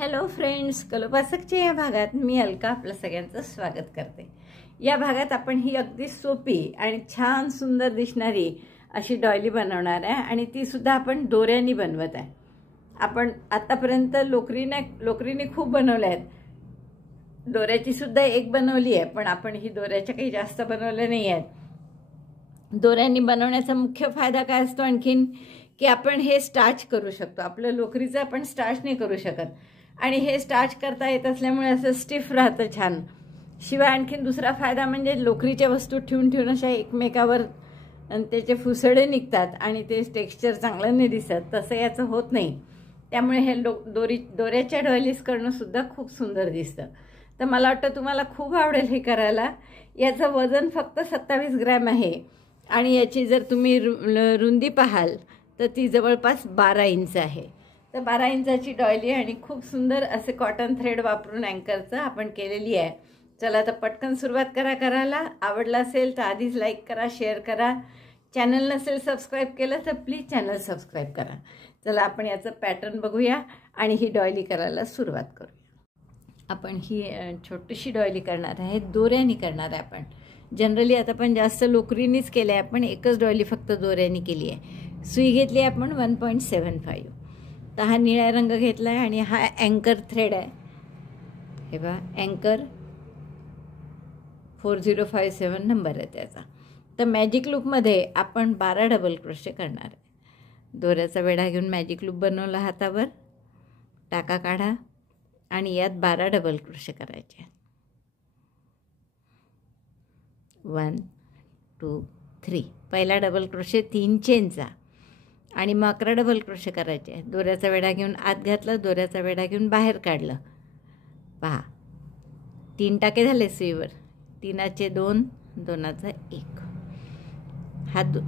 Hello friends, कलोपासकच्या या भागात मी अलका आपलं सगळ्यांचं स्वागत करते। या भागात आपण ही अगदी सोपी आणि छान सुंदर दिसणारी अशी डॉयली बनवणार आहे आणि ती सुद्धा आपण दोऱ्याने बनवत आहे। आपण आतापर्यंत लोकरीने खूप बनवल्या आहेत, दोऱ्याची सुद्धा एक बनवली आहे, पण आपण ही दोऱ्याच्या काही जास्त बनवल्या नाही आहेत। दोऱ्याने बनवण्याचा मुख्य फायदा काय असतो आणखीन की आपण हे स्टार्च करू शकतो। आपलं लोकरीचं आपण स्टार्च नाही करू शकत आणि हे स्टार्च करता येत असल्यामुळे असं स्टिफ राहतं छान। शिवाय आणखीन दुसरा फायदा म्हणजे लोकरीच्या वस्तू ठेवून अशा एकमेकावर आणि त्याचे फुसडे निघतात आणि ते टेक्स्चर चांगलं नाही दिसत, तसं याचं होत नाही। त्यामुळे हे दोऱ्याच्या डॉयलीज करणं सुद्धा खूप सुंदर दिसतं। तर मला वाटतं तुम्हाला खूप आवडेल हे करायला। याचं वजन फक्त 27 ग्रॅम आहे आणि याची जर तुम्ही रुंदी पाहाल तर ती जवळपास 12 इंच आहे। तर 12 इंचाची डॉयली आणि खूप सुंदर असे कॉटन थ्रेड वापरून अँकरचं आपण केलेली आहे। चला तर पटकन सुरुवात करायला। आवडला असेल तर आधीच लाईक करा, शेअर करा। चॅनल नसेल सबस्क्राईब केलं तर प्लीज चॅनल सबस्क्राईब करा। चला आपण याचं पॅटर्न बघूया आणि ही डॉयली करायला सुरुवात करूया। आपण ही छोटीशी डॉयली करणार आहे, दोऱ्याने करणार आहे। आपण जनरली आता पण जास्त लोकरीनेच केले आहे, आपण एकच डॉयली फक्त दोऱ्याने केली आहे। सुई घेतली आपण 1.75। तर हा निळा रंग घेतला आहे आणि हा अँकर थ्रेड आहे। हे बघा, अँकर 4057 नंबर आहे त्याचा। तर मॅजिक लूपमध्ये आपण 12 डबल क्रोशे करणार आहे। दोऱ्याचा वेढा घेऊन मॅजिक लूप बनवला, हातावर टाका काढा आणि यात 12 डबल क्रोशे करायचे। 1 2 3 पहिला डबल क्रोशे 3 चेनचा आणि मग 11 डबल क्रोशे करायचे। दोऱ्याचा वेढा घेऊन आत घातलं, दोऱ्याचा वेढा घेऊन बाहेर काढलं। पहा 3 टाके झाले सुईवर, 3चे 2, 2चा 1।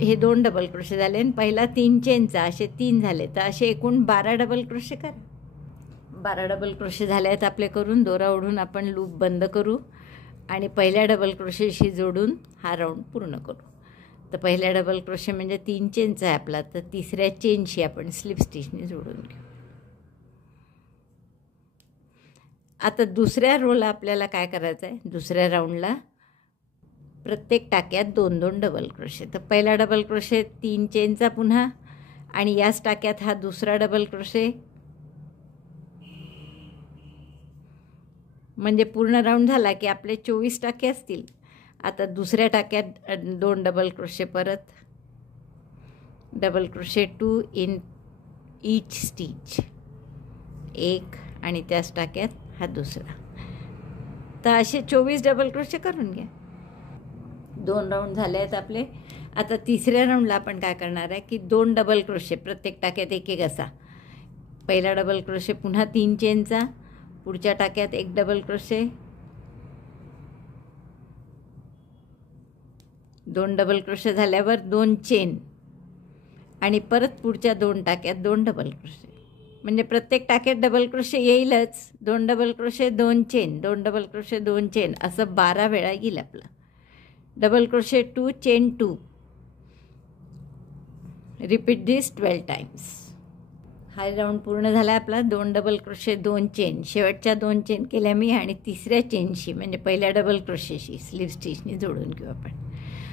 हे 2 डबल क्रोशे झाले आणि पहिला 3 चेनचा, असे 3 झाले। तर असे एकूण 12 डबल क्रोशे करा। 12 डबल क्रोशे झाले आहेत आपले करून। दोरा ओढून आपण लूप बंद करू आणि पहिल्या डबल क्रोशेशी जोडून हा राऊंड पूर्ण करू। तर पहिल्या डबल क्रोशे म्हणजे 3 चेनचा आहे आपला, तर तिसऱ्या चेनशी आपण स्लिप स्टिचने जोडून घेऊ। आता दुसऱ्या रोला आपल्याला काय करायचं आहे, दुसऱ्या राऊंडला प्रत्येक टाक्यात 2-2 डबल क्रोशे। तर पहिला डबल क्रोशे 3 चेनचा पुन्हा आणि याच टाक्यात हा दुसरा डबल क्रोशे, म्हणजे पूर्ण राऊंड झाला की आपले 24 टाके असतील। आता दुसऱ्या टाक्यात 2 डबल क्रोशे, परत double crochet 2 in each stitch, 1 आणि त्याच टाक्यात हा दुसरा। तर असे 24 डबल क्रोशे करून घ्या। 2 राऊंड झाले आहेत आपले। आता तिसऱ्या राऊंडला आपण काय करणार आहे की 2 डबल क्रोशे, प्रत्येक टाक्यात 1-1 असा। पहिला डबल क्रोशे पुन्हा 3 चेनचा, पुढच्या टाक्यात 1 डबल क्रोशे, 2 डबल क्रोशे झाल्यावर 2 चेन आणि परत पुढच्या 2 टाक्यात 2 डबल क्रोशे। म्हणजे प्रत्येक टाक्यात डबल क्रोशे येईलच। 2 double crochet 2 chain, 2 double crochet 2 chain, असं 12 वेळा येईल आपलं। डबल क्रोशे 2 चेन 2, रिपीट दिस 12 टाइम्स। हा राऊंड पूर्ण झाला आपला। 2 डबल क्रोशे 2 चेन, शेवटच्या 2 चेन केल्या मी आणि तिसऱ्या चेनशी म्हणजे पहिल्या डबल क्रोशेशी स्लिप स्टिचने जोडून घेऊ आपण।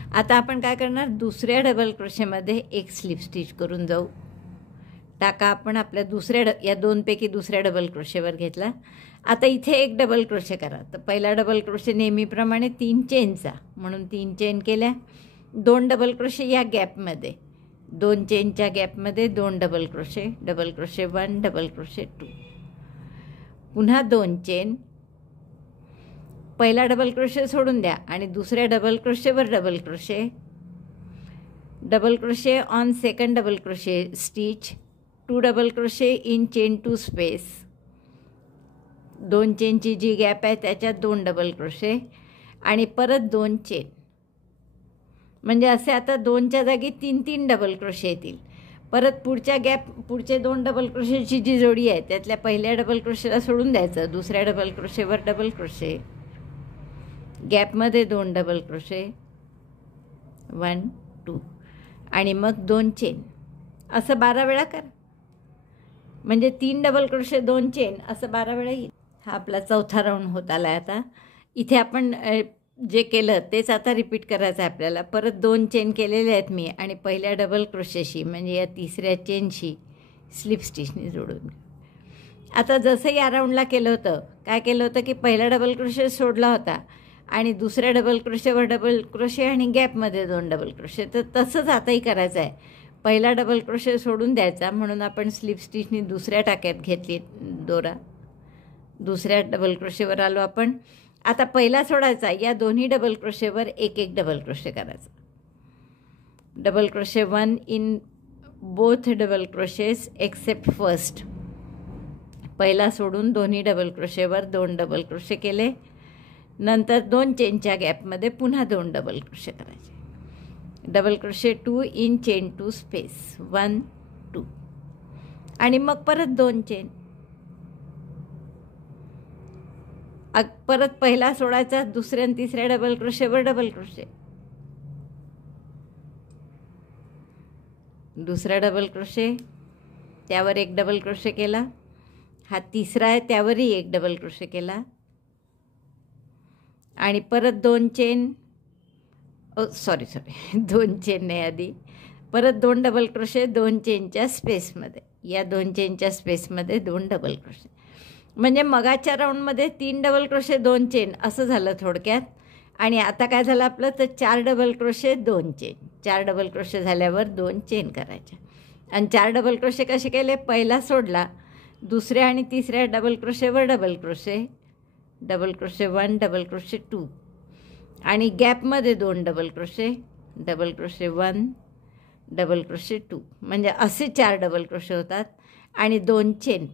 आता आपण काय करणार, दुसऱ्या डबल क्रोशेमध्ये एक स्लिप स्टिच करून जाऊ। टाका आपण आपल्या या 2 पैकी दुसऱ्या डबल क्रोशेवर घेतला। आता इथे 1 डबल क्रोशे करा। तर पहिला डबल क्रोशे नेहमीप्रमाणे 3 चेनचा, म्हणून 3 चेन केल्या। 2 डबल क्रोशे या गॅपमध्ये, 2 चेनच्या गॅपमध्ये 2 double crochet, double crochet 1, double crochet 2, पुन्हा 2 चेन। पहिला डबल क्रोशे सोडून द्या आणि दुसऱ्या डबल क्रोशेवर double crochet, double crochet on second double crochet stitch, 2 double crochet in chain 2 space, 2 चेनची जी गॅप आहे त्याच्यात 2 डबल क्रोशे आणि परत 2 चेन। म्हणजे असे आता 2च्या जागी 3-3 डबल क्रोशे येतील। परत पुढचे 2 डबल क्रोशेची जी जोडी आहे त्यातल्या पहिल्या डबल क्रोशेला सोडून द्यायचं, दुसऱ्या डबल क्रोशेवर डबल क्रोशे, गॅपमध्ये 2 डबल क्रोशे, 1 2 आणि मग 2 चेन, असं 12 वेळा करा। म्हणजे 3 डबल क्रोशे 2 चेन असं 12 वेळा येईल. हा आपला चौथा राऊंड होत आला आहे. आता इथे आपण जे केलं तेच आता रिपीट करायचं आहे आपल्याला. परत 2 चेन केलेले आहेत मी आणि पहिल्या डबल क्रोशेशी म्हणजे या तिसऱ्या चेनशी स्लिप स्टिचने जोडून. आता जसं या राऊंडला केलं होतं, काय केलं होतं की पहिला डबल क्रोशे सोडला होता आणि दुसऱ्या डबल क्रोशेवर डबल क्रोशे आणि गॅपमध्ये 2 डबल क्रोशे. तर तसंच आताही करायचं आहे. पहिला डबल क्रोशे सोडून द्यायचा म्हणून आपण स्लिप स्टिचनी दुसऱ्या टाक्यात घेतली दोरा. दुसऱ्या डबल क्रोशेवर आलो आपण. आता पहिला सोडायचा, या दोन्ही डबल क्रोशेवर एक एक डबल क्रोशे करायचा. Double crochet 1 in both double crochets accept first. पहिला सोडून दोन्ही डबल क्रोशेवर 2 डबल क्रोशे केले. नंतर 2 चेनच्या गॅपमध्ये पुन्हा 2 डबल क्रोशे करायचे. Double crochet 2 in chain 2 space 1 2 आणि मग परत 2 चेन. परत पहिला सोडायचा, दुसऱ्या आणि तिसऱ्या डबल क्रोशेवर डबल क्रोशे. दुसरा डबल क्रोशे, त्यावर एक डबल क्रोशे केला. हा तिसरा आहे, त्यावरही एक डबल क्रोशे केला आणि परत 2 चेन. सॉरी 2 चेन नाही, आधी परत 2 डबल क्रोशे 2 चेनच्या स्पेसमध्ये. या 2 चेनच्या स्पेसमध्ये 2 डबल क्रोशे. म्हणजे मगाच्या राऊंडमध्ये 3 डबल क्रोशे 2 चेन असं झालं थोडक्यात. आणि आता काय झालं आपलं, तर 4 double crochet 2 chain. 4 double crochet झाल्यावर 2 चेन करायच्या. आणि 4 डबल क्रोशे कसे केले, पहिला सोडला, दुसऱ्या आणि तिसऱ्या डबल क्रोशेवर double crochet. Double crochet 1 double crochet 2 आणि गॅपमध्ये 2 double crochet. Double crochet 1 double crochet 2 म्हणजे असे 4 डबल क्रोशे होतात आणि 2 चेन.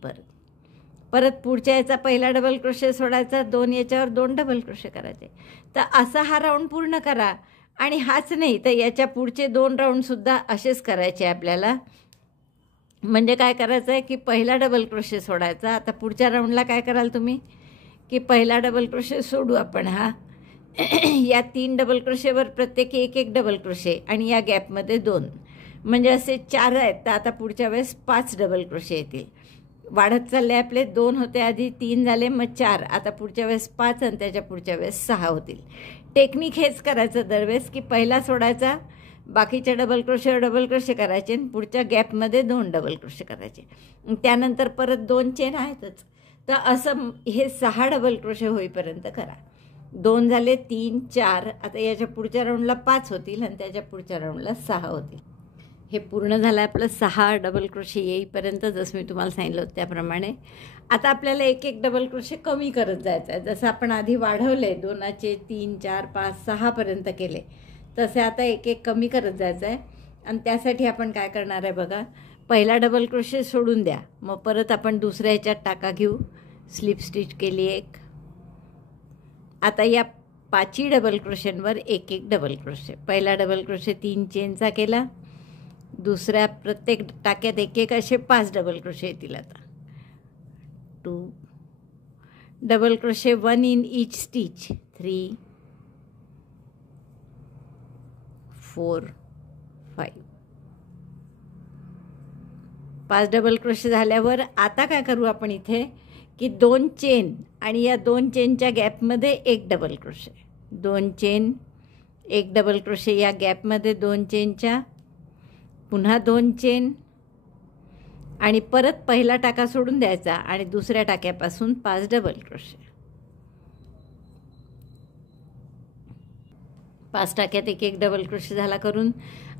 परत पुढच्या याचा पहिला डबल क्रोशे सोडायचा, 2 याच्यावर 2 डबल क्रोशे करायचे. तर असा हा राऊंड पूर्ण करा. आणि हाच नाही तर याच्या पुढचे 2 राऊंडसुद्धा असेच करायचे आपल्याला. म्हणजे काय करायचं आहे की पहिला डबल क्रोशे सोडायचा. आता पुढच्या राऊंडला काय कराल तुम्ही की पहिला डबल क्रोशे सोडू आपण. हा या 3 डबल क्रोशेवर प्रत्येकी एक एक डबल क्रोशे आणि या गॅपमध्ये 2 म्हणजे असे 4 आहेत. तर आता पुढच्या वेळेस 5 डबल क्रोशे येतील. वाढत चालले आपले. 2 होते आधी, 3 झाले, मग 4. आता पुढच्या वेळेस 5 आणि त्याच्या पुढच्या वेळेस 6 होतील. टेक्निक हेच करायचं दरवेळेस की पहिला सोडायचा, बाकीच्या डबल क्रोशेवर डबल क्रोशे करायचे आणि पुढच्या गॅपमध्ये 2 डबल क्रोशे करायचे. त्यानंतर परत 2 चेन आहेतच. तर असं हे 6 डबल क्रोशे होईपर्यंत करा. 2 झाले, 3 4. आता याच्या पुढच्या राऊंडला 5 होतील आणि त्याच्या पुढच्या राऊंडला 6 होतील. हे पूर्ण झालं आपलं 6 डबल क्रोशे येईपर्यंत, जसं मी तुम्हाला सांगितलं होतं त्याप्रमाणे. आता आपल्याला एक एक डबल क्रोशे कमी करत जायचं आहे. जसं आपण आधी वाढवले 2चे 3 4 5 6पर्यंत केले, तसे आता एक एक कमी करत जायचं आहे. आणि त्यासाठी आपण काय करणार आहे बघा, पहिला डबल क्रोशे सोडून द्या, मग परत आपण दुसऱ्या ह्याच्यात टाका घेऊ. स्लिप स्टिच केली एक. आता या 5 डबल क्रोशेंवर एक एक डबल क्रोशे. पहिला डबल क्रोशे 3 चेनचा केला, दुसऱ्या प्रत्येक टाक्यात एक एक असे 5 डबल क्रोशे येतील. आता 2 double crochet 1 in each stitch 3 4 5. 5 double crochet झाल्यावर आता काय करू आपण इथे की 2 चेन आणि या 2 चेनच्या गॅपमध्ये एक डबल क्रोशे. 2 चेन, एक डबल क्रोशे या गॅपमध्ये 2 चेनच्या, पुन्हा 2 चेन आणि परत पहिला टाका सोडून द्यायचा आणि दुसऱ्या टाक्यापासून 5 डबल क्रोशे. 5 टाक्यात एक एक डबल क्रोशे झाला करून.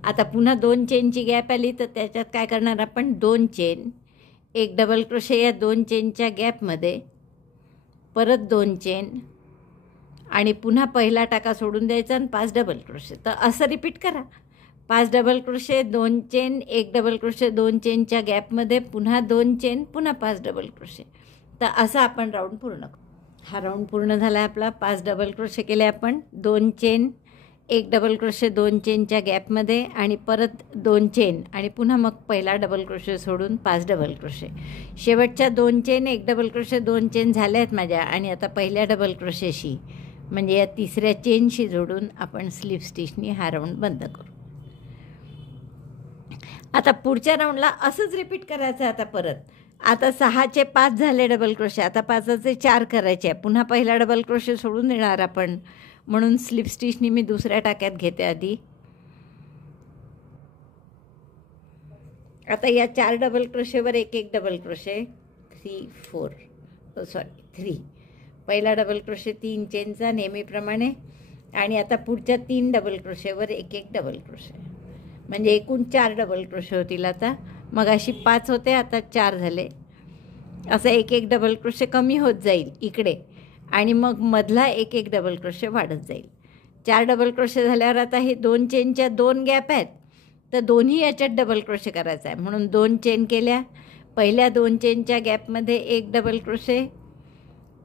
आता पुन्हा 2 चेनची गॅप आली तर त्याच्यात काय करणार आपण, 2 चेन, एक डबल क्रोशे या 2 चेनच्या गॅपमध्ये, परत 2 चेन आणि पुन्हा पहिला टाका सोडून द्यायचा आणि 5 डबल क्रोशे. तर असं रिपीट करा. 5 डबल क्रोशे, 2 चेन, एक डबल क्रोशे 2 चेनच्या गॅपमध्ये, पुन्हा 2 चेन, पुन्हा 5 डबल क्रोशे. तर असं आपण राऊंड पूर्ण करू. हा राऊंड पूर्ण झाला आपला. 5 डबल क्रोशे केले आपण, 2 चेन, एक डबल क्रोशे 2 चेनच्या गॅपमध्ये आणि परत 2 चेन आणि पुन्हा मग पहिला डबल क्रोशे सोडून 5 डबल क्रोशे. शेवटच्या 2 चेन, एक डबल क्रोशे 2 चेन झाल्या आहेत माझ्या आणि आता पहिल्या डबल क्रोशेशी म्हणजे या तिसऱ्या चेनशी जोडून आपण स्लिप स्टिचनी हा राऊंड बंद करू. आता पुढच्या राऊंडला असंच रिपीट करायचं आहे. आता परत आता 6चे 5 झाले डबल क्रोशे. आता 5चे 4 करायचे आहे. पुन्हा पहिला डबल क्रोशे सोडून देणार आपण, म्हणून स्लिप स्टिचनी मी दुसऱ्या टाक्यात घेते आधी. आता या 4 डबल क्रोशेवर एक एक डबल क्रोशे, 3 पहिला डबल क्रोशे 3 चेनचा नेहमीप्रमाणे, आणि आता पुढच्या 3 डबल क्रोशेवर एक एक डबल क्रोशे, म्हणजे एकूण 4 डबल क्रोशे होतील. आता मग अशी 5 होते, आता 4 झाले. असं एक एक डबल क्रोशे कमी होत जाईल इकडे, आणि मग मधला एक एक डबल क्रोशे वाढत जाईल. 4 डबल क्रोशे झाल्यावर आता हे 2 चेनच्या 2 गॅप आहेत, तर दोन्ही याच्यात डबल क्रोशे करायचा आहे. म्हणून 2 चेन केल्या. पहिल्या 2 चेनच्या गॅपमध्ये एक डबल क्रोशे,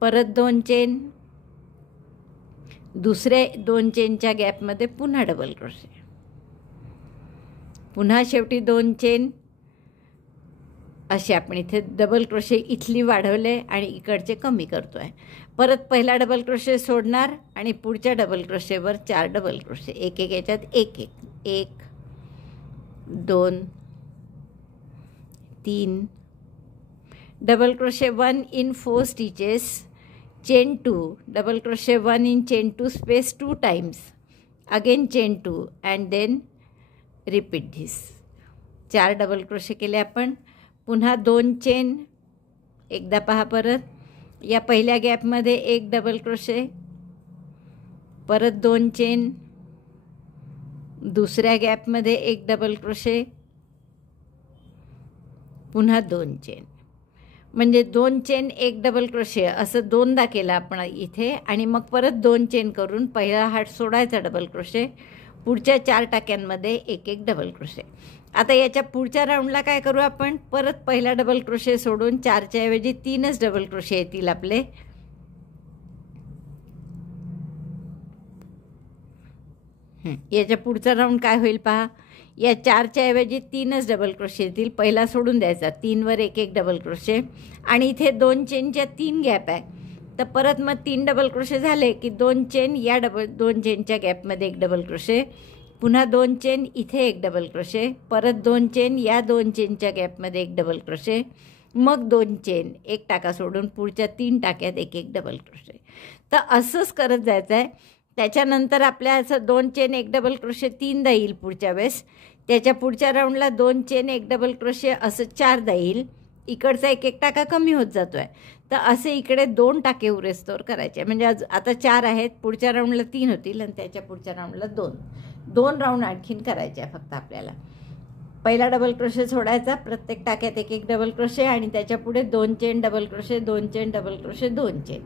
परत 2 चेन, दुसरे 2 चेनच्या गॅपमध्ये पुन्हा डबल क्रोशे, पुन्हा शेवटी 2 चेन. असे आपण इथे डबल क्रोशे इथली वाढवले आणि इकडचे कमी करतो आहे. परत पहिला डबल क्रोशे सोडणार आणि पुढच्या डबल क्रोशेवर 4 डबल क्रोशे, एक एक याच्यात एक एक, 1 2 3 double crochet 1 in 4 stitches, chain 2, double crochet 1 in chain 2 space 2 times, again chain 2 and then repeat this. 4 double crochet केले आपण. पुन्हा 2 चेन, एकदा पहा परत. या पहिल्या गॅपमध्ये एक डबल क्रोशे, परत 2 चेन, दुसऱ्या गॅपमध्ये एक डबल क्रोशे, पुन्हा 2 चेन, म्हणजे 2 चेन एक डबल क्रोशे असं 2दा केलं आपण इथे, आणि मग परत 2 चेन करून पहिला हात सोडायचा डबल क्रोशे, पुढच्या 4 टाक्यांमध्ये एक एक डबल क्रोशे. आता याच्या पुढच्या राऊंडला काय करू आपण, परत पहिला डबल क्रोशे सोडून 4च्या ऐवजी 3च डबल क्रोशे येतील आपले. याच्या पुढचा राऊंड काय होईल पहा. या 4च्या ऐवजी 3च डबल क्रोशे येतील. पहिला सोडून द्यायचा, 3वर एक एक डबल क्रोशे, आणि इथे 2 चेनच्या 3 गॅप आहे, तर परत मग 3 डबल क्रोशे झाले की 2 चेन या 2 चेनच्या गॅपमध्ये एक डबल क्रोशे, पुन्हा 2 चेन इथे एक डबल क्रोशे, परत 2 चेन या 2 चेनच्या गॅपमध्ये एक डबल क्रोशे, मग 2 चेन, एक टाका सोडून पुढच्या 3 टाक्यात एक एक डबल क्रोशे. तर असंच करत जायचं आहे. त्याच्यानंतर आपल्या असं 2 चेन एक डबल क्रोशे 3दा येईल पुढच्या वेळेस. त्याच्या पुढच्या राऊंडला 2 चेन एक डबल क्रोशे असं 4दा येईल. इकडचा एक एक टाका कमी होत जातो आहे, तर असे इकडे 2 टाके उरेस्तोवर करायचे. म्हणजे आता 4 आहेत, पुढच्या राऊंडला 3 होतील आणि त्याच्या पुढच्या राऊंडला 2 राऊंड आणखीन करायचे आहे फक्त आपल्याला. पहिला डबल क्रोशे सोडायचा, प्रत्येक टाक्यात एक एक डबल क्रोशे, आणि त्याच्या पुढे 2 chain double crochet, 2 chain double crochet, 2 chain.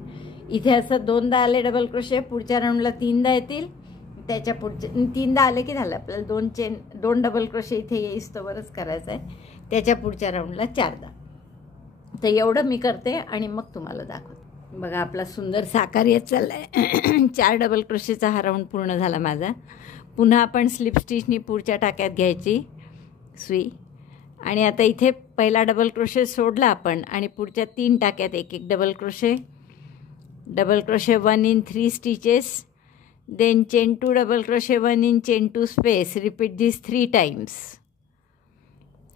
इथे असं 2दा आले डबल क्रोशे, पुढच्या राऊंडला 3दा येतील. त्याच्या पुढचे 3दा आले की झालं आपल्याला 2 डबल क्रोशे इथे येईस्तोवरच करायचं आहे. त्याच्या पुढच्या राऊंडला 4दा. तर एवढं मी करते आणि मग तुम्हाला दाखवते. बघा आपला सुंदर साकार येत चालला आहे. 4 डबल क्रोशेचा हा राऊंड पूर्ण झाला माझा. पुन्हा आपण स्लिप स्टिचनी पुढच्या टाक्यात घ्यायची सुई, आणि आता इथे पहिला डबल क्रोशे सोडला आपण आणि पुढच्या 3 टाक्यात एक एक double crochet, double crochet 1 in 3 stitches, then chain 2 double crochet 1 in chain 2 space, repeat this 3 times.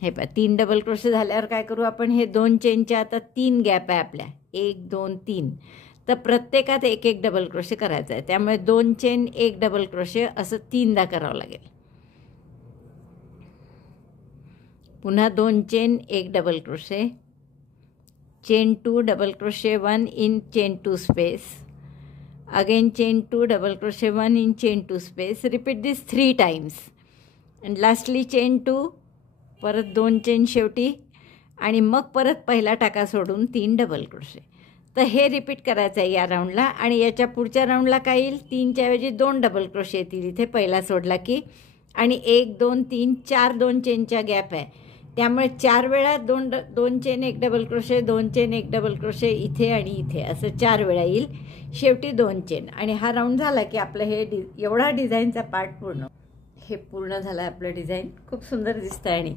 हे पहा 3 डबल क्रोशे झाल्यावर काय करू आपण, हे 2 चेनच्या आता 3 गॅप आहे आपल्या, 1 2 3, तर प्रत्येकात एक एक डबल क्रोशे करायचं आहे. त्यामुळे 2 चेन एक डबल क्रोशे असं 3दा करावं लागेल. पुन्हा 2 चेन एक double crochet, chain 2 double crochet 1 in chain 2 space, again chain 2 double crochet 1 in chain 2 space, repeat this 3 times. And lastly chain 2, परत 2 चेन शेवटी, आणि मग परत पहिला टाका सोडून 3 डबल क्रोशे. तर हे रिपीट करायचं आहे या राऊंडला. आणि याच्या पुढच्या राऊंडला काय येईल, 3च्या ऐवजी 2 डबल क्रोशे येतील इथे पहिला सोडला की, आणि 1 2 3 4 2 चेनच्या गॅप आहे, त्यामुळे 4 वेळा 2 चेन एक डबल क्रोशे, 2 चेन एक डबल क्रोशे इथे आणि इथे, असं 4 वेळा येईल. शेवटी 2 चेन, आणि हा राऊंड झाला की आपलं हे एवढा डिझाईनचा पार्ट पूर्ण. हे पूर्ण झालं आहे आपलं डिझाईन. खूप सुंदर दिसतं आहे. आणि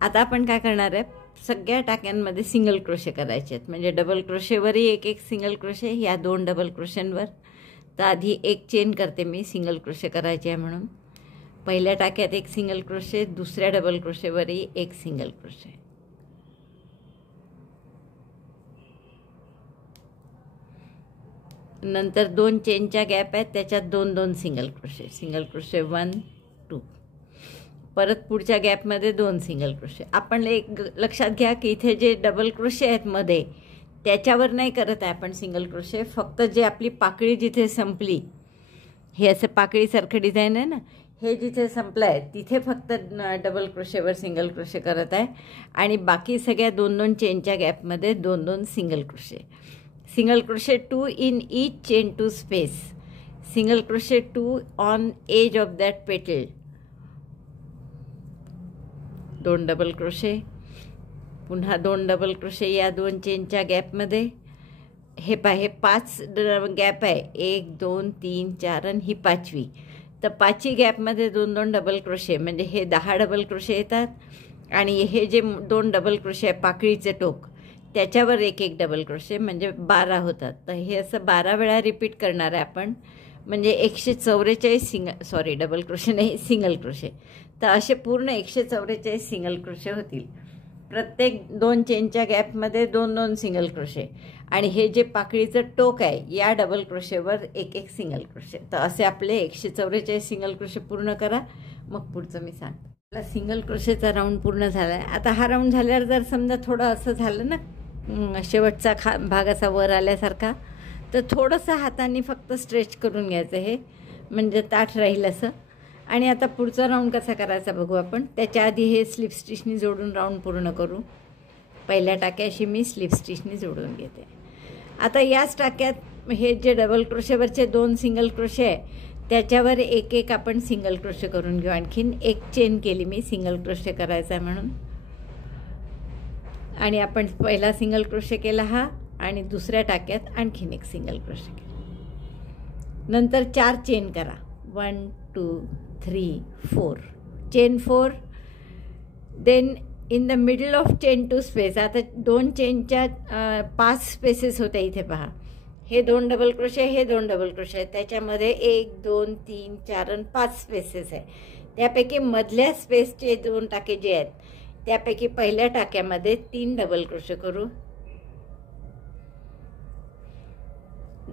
आता आपण काय करणार आहे, सगळ्या टाक्यांमध्ये सिंगल क्रोशे करायचे आहेत. म्हणजे डबल क्रोशेवरही एक एक सिंगल क्रोशे, या 2 डबल क्रोशेंवर. तर आधी एक चेन करते मी, सिंगल क्रोशे करायचे आहे म्हणून. पहिल्या टाक्यात एक सिंगल क्रोशे, दुसऱ्या डबल क्रोशेवरही एक सिंगल क्रोशे, नंतर 2 चेनच्या गॅप आहेत, त्याच्यात 2 सिंगल क्रोशे, सिंगल क्रोशे 1 2. परत पुढच्या गॅपमध्ये 2 सिंगल क्रोशे. आपण एक लक्षात घ्या की इथे जे डबल क्रोशे आहेत मध्ये, त्याच्यावर नाही करत आहे आपण सिंगल क्रोशे. फक्त जे आपली पाकळी जिथे संपली, हे असं पाकळीसारखं डिझाईन आहे ना, हे जिथे संपलं आहे तिथे फक्त डबल क्रोशेवर सिंगल क्रोशे करत आहे. आणि बाकी सगळ्या 2 चेनच्या गॅपमध्ये 2 single crochet. Single crochet 2 in each chain 2 space. Single crochet 2 on edge of that petal. 2 double crochet, पुन्हा 2 डबल क्रोशे या 2 चेनच्या गॅपमध्ये. हे 5 गॅप आहे, 1 2 3 4 आणि ही 5वी. तर 5वी गॅपमध्ये 2 डबल क्रोशे, म्हणजे हे 10 डबल क्रोशे येतात. आणि हे जे 2 डबल क्रोशे आहे पाकळीचे टोक, त्याच्यावर 1 डबल क्रोशे, म्हणजे 12 होतात. तर हे असं 12 वेळा रिपीट करणार आहे आपण, म्हणजे 144 डबल क्रोशे नाही, सिंगल क्रोशे. तर असे पूर्ण 144 सिंगल क्रोशे होतील. प्रत्येक 2 चेनच्या गॅपमध्ये 2 सिंगल क्रोशे. आणि हे जे पाकळीचं टोक आहे या डबल क्रोशेवर 1 सिंगल क्रोशे. तर असे आपले 144 सिंगल क्रोशे पूर्ण करा. मग पुढचं मी सांगते. आपला सिंगल क्रोशेचा राऊंड पूर्ण झाला आहे. आता हा राऊंड झाल्यावर जर समजा थोडं असं झालं ना, शेवटचा भाग असा वर आल्यासारखा, तर थोडंसं हाताने फक्त स्ट्रेच करून घ्यायचं, हे म्हणजे ताठ राहील असं. आणि आता पुढचा राऊंड कसा करायचा बघू आपण. त्याच्या आधी हे स्लिप स्टिचनी जोडून राऊंड पूर्ण करू. पहिल्या टाक्याशी मी स्लिप स्टिचनी जोडून घेते. आता याच टाक्यात हे जे डबल क्रोशेवरचे 2 सिंगल क्रोशे आहे त्याच्यावर 1 आपण सिंगल क्रोशे करून घेऊ. आणखीन 1 चेन केली मी सिंगल क्रोशे करायचा आहे म्हणून. आणि आपण पहिला सिंगल क्रोशे केला हा, आणि दुसऱ्या टाक्यात आणखीन 1 सिंगल क्रोशे केला. नंतर 4 चेन करा. 1 2 3 4 chain 4. Then in the middle of chain 2 space. आता 2 चेनच्या 5 स्पेसेस होत्या इथे पहा. हे 2 डबल क्रोशे, हे 2 डबल क्रोशे आहेत. त्याच्यामध्ये 1 2 3 4 आणि 5 स्पेसेस आहे. त्यापैकी मधल्या स्पेसचे 2 टाके जे आहेत त्यापैकी पहिल्या टाक्यामध्ये 3 डबल क्रोशे करू.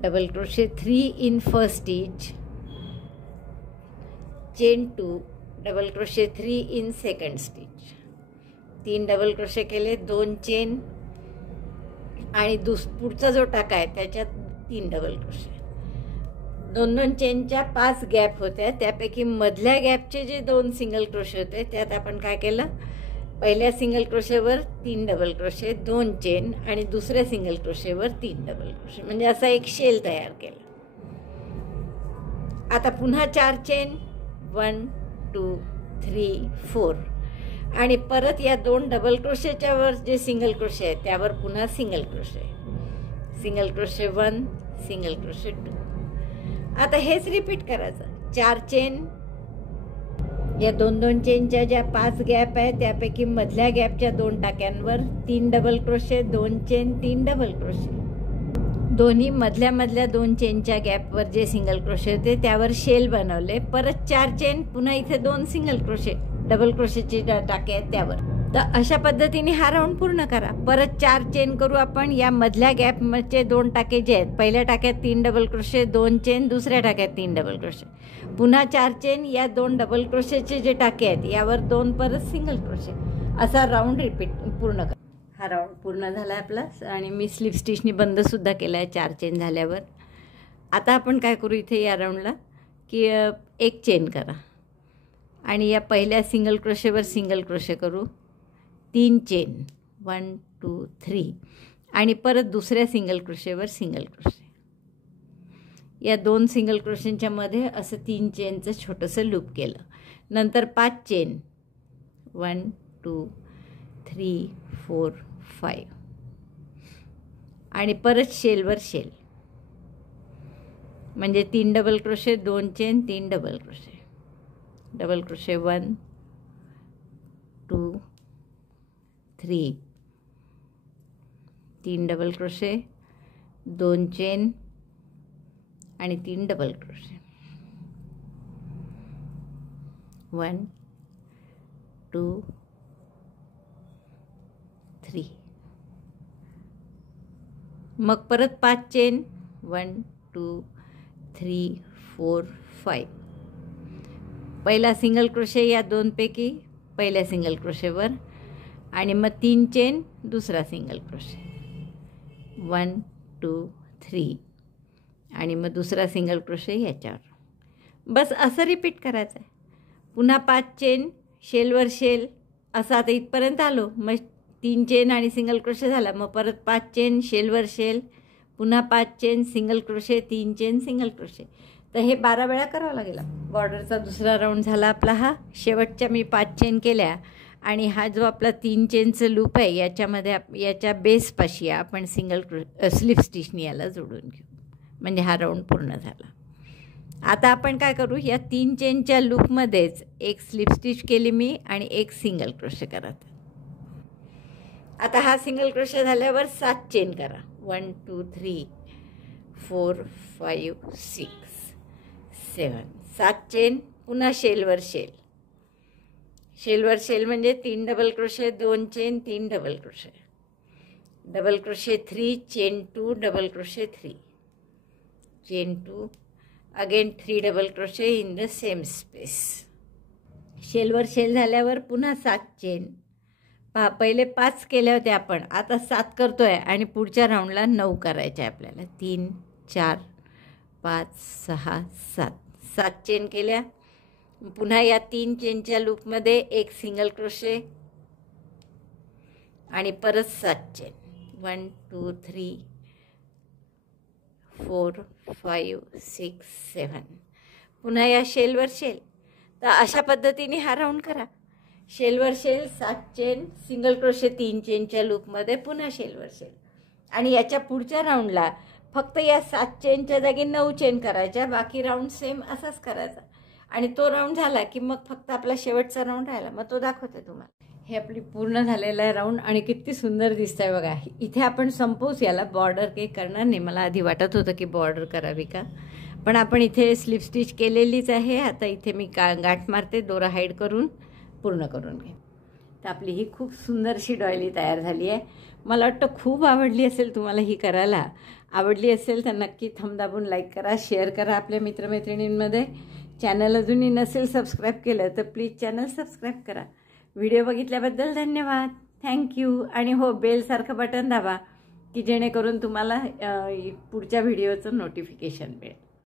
Double crochet 3 in first stitch. Chain 2 double crochet 3 in second stitch. 3 double crochet केले, 2 चेन, आणि पुढचा जो टाका आहे त्याच्यात 3 डबल क्रोशे. 2 चेनच्या 5 गॅप होत्या. त्यापैकी मधल्या गॅपचे जे 2 सिंगल क्रोशे होते त्यात आपण काय केलं, पहिल्या सिंगल क्रोशेवर 3 डबल क्रोशे, 2 चेन, आणि दुसऱ्या सिंगल क्रोशेवर 3 डबल क्रोशे, म्हणजे असा एक शेल तयार केला. आता पुन्हा 4 चेन, 1 2 3 4, आणि परत या 2 डबल क्रोशेच्या वर जे सिंगल क्रोशे आहे त्यावर पुन्हा single crochet. Single crochet 1 single crochet 2. आता हेच रिपीट करायचं. 4 चेन, या 2 चेनच्या ज्या 5 गॅप आहे त्यापैकी मधल्या गॅपच्या 2 टाक्यांवर 3 double crochet, 2 chain, 3 double crochet. दोन्ही मधल्या 2 चेनच्या गॅपवर जे सिंगल क्रोशे होते त्यावर शेल बनवले. परत 4 चेन, पुन्हा इथे 2 सिंगल क्रोशे, डबल क्रोशेचे टाके आहेत त्यावर. तर अशा पद्धतीने हा राऊंड पूर्ण करा. परत 4 चेन करू आपण. या मधल्या गॅपचे 2 टाके जे आहेत, पहिल्या टाक्यात 3 डबल क्रोशे, 2 चेन, दुसऱ्या टाक्यात 3 डबल क्रोशे, पुन्हा 4 चेन, या 2 डबल क्रोशेचे जे टाके आहेत यावर 2 परत सिंगल क्रोशे. असा राऊंड रिपीट पूर्ण करा. हा राऊंड पूर्ण झाला आहे आपला, आणि मी स्लिप स्टिचनी बंदसुद्धा केला आहे 4 चेन झाल्यावर. आता आपण काय करू इथे या राऊंडला, की 1 चेन करा, आणि या पहिल्या सिंगल क्रोशेवर सिंगल क्रोशे करू, 3 चेन, 1 2 3, आणि परत दुसऱ्या सिंगल क्रोशेवर सिंगल क्रोशे. या 2 सिंगल क्रोशेंच्या मध्ये असं 3 चेनचं छोटंसं लूप केलं. नंतर 5 चेन, 1 2 3 4 5, आणि परत शेलवर शेल, म्हणजे 3 double crochet, 2 chain, 3 double crochet, double crochet 1 2 3, 3 double crochet, 2 chain, आणि 3 डबल क्रोशे, 1 2 3. मग परत 5 चेन, 1 2 3 4 5. पहिला सिंगल क्रोशे या दोनपैकी पहिल्या सिंगल क्रोशेवर आणि मग 3 चेन दुसरा सिंगल क्रोशे 1 2 3 आणि मग दुसरा सिंगल क्रोशे याच्यावर. बस असं रिपीट करायचं आहे. पुन्हा 5 चेन शेलवर शेल असं आता इथपर्यंत आलो. मग 3 चेन आणि सिंगल क्रोशे झाला. मग परत 5 चेन शेलवर शेल, पुन्हा 5 chain single crochet, 3 chain single crochet. तर हे 12 वेळा करावं लागेल. बॉर्डरचा दुसरा राऊंड झाला आपला हा. शेवटच्या मी 5 चेन केल्या आणि हा जो आपला 3 चेनचं लूप आहे याच्यामध्ये याच्या बेसपाशी आपण सिंगल स्लिप स्टिचनी याला जोडून घेऊ. म्हणजे हा राऊंड पूर्ण झाला. आता आपण काय करू, या 3 चेनच्या लूपमध्येच एक स्लिप स्टिच केली मी आणि एक सिंगल क्रोशे करत. आता हा सिंगल क्रोशे झाल्यावर 7 चेन करा. 1 2 3 4 5 6 7. 7 चेन, पुन्हा शेलवर शेल. शेलवर शेल म्हणजे 3 double crochet, 2 chain, 3 double crochet, double crochet 3 chain 2 double crochet 3 chain 2 again 3 double crochet in the same space. शेलवर शेल झाल्यावर पुन्हा 7 चेन. पहा, पहिले 5 केल्या होत्या आपण, आता 7 करतोय आणि पुढच्या राऊंडला 9 करायचे आहे आपल्याला. 3 4 5 6 7. 7 चेन केल्या. पुन्हा या 3 चेनच्या लूपमध्ये एक सिंगल क्रोशे आणि परत 7 चेन. 1 2 3 4 5 6 7. पुन्हा या शेलवर शेल. तर अशा पद्धतीने हा राऊंड करा. शेलवर शेल, 7 चेन, सिंगल क्रोशे 3 चेनच्या लूपमध्ये, पुन्हा शेलवर शेल. आणि याच्या पुढच्या राऊंडला फक्त या 7 चेनच्या जागी 9 चेन करायच्या. बाकी राऊंड सेम असाच करायचा. आणि तो राऊंड झाला की मग फक्त आपला शेवटचा राऊंड राहिला. मग तो दाखवते तुम्हाला. हे आपली पूर्ण झालेला आहे राऊंड आणि किती सुंदर दिसत आहे बघा. इथे आपण संपवूच याला. बॉर्डर काही करणार नाही. मला आधी वाटत होतं की बॉर्डर करावी का, पण आपण इथे स्लिप स्टिच केलेलीच आहे. आता इथे मी गाठ मारते दोरा हाईड करून पूर्ण करून घे. तर आपली ही खूप सुंदरशी डॉयली तयार झाली आहे. मला वाटतं खूप आवडली असेल तुम्हाला ही करायला. आवडली असेल तर नक्की थंब दाबून लाईक करा, शेअर करा आपल्या मित्रमैत्रिणींमध्ये. चॅनल अजूनही नसेल सबस्क्राईब केलं तर प्लीज चॅनल सबस्क्राईब करा. व्हिडिओ बघितल्याबद्दल धन्यवाद. थँक्यू. आणि हो, बेलसारखं बटन दाबा की जेणेकरून तुम्हाला पुढच्या व्हिडिओचं नोटिफिकेशन मिळेल.